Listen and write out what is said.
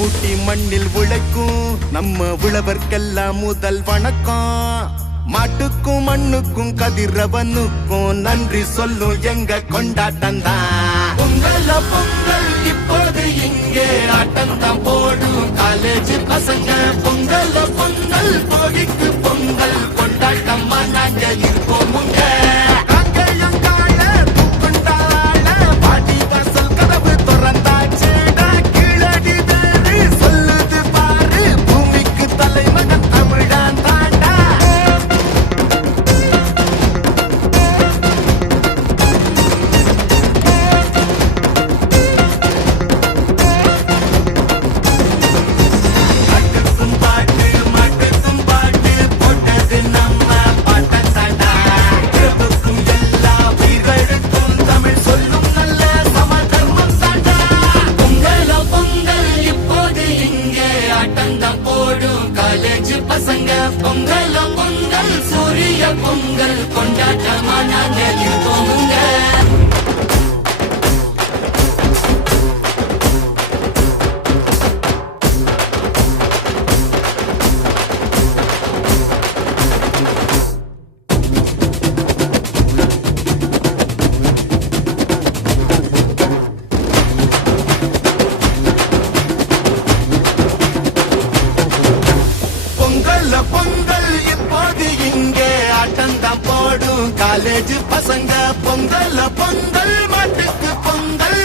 பூட்டி மண்ணில் உழைக்கும் நம்ம உழவர்க்கெல்லாம் முதல் வணக்கம். மாட்டுக்கும் மண்ணுக்கும் கதிரவனுக்கும் நன்றி சொல்லும் எங்க கொண்டாட்டம் தான். பொங்கல் பொங்கல் இப்போது இங்கே ஆட்டம் தான் போடும் காலேஜ் பசங்க. பொங்கல் பொங்கல் போகிக்கு பொங்கல் கொண்டாட்டமா நாங்க இருப்போமுங்க. பசங்க பொங்கல் பொங்கல் சூரிய பொங்கல் கொண்டாட்டமா நாங்க இருப்போமுங்க. பொங்கல் இப்போது இங்கே ஆட்டந்தான் போடும் காலேஜ் பசங்க. பொங்கல் பொங்கல் மாட்டுக்கு பொங்கல்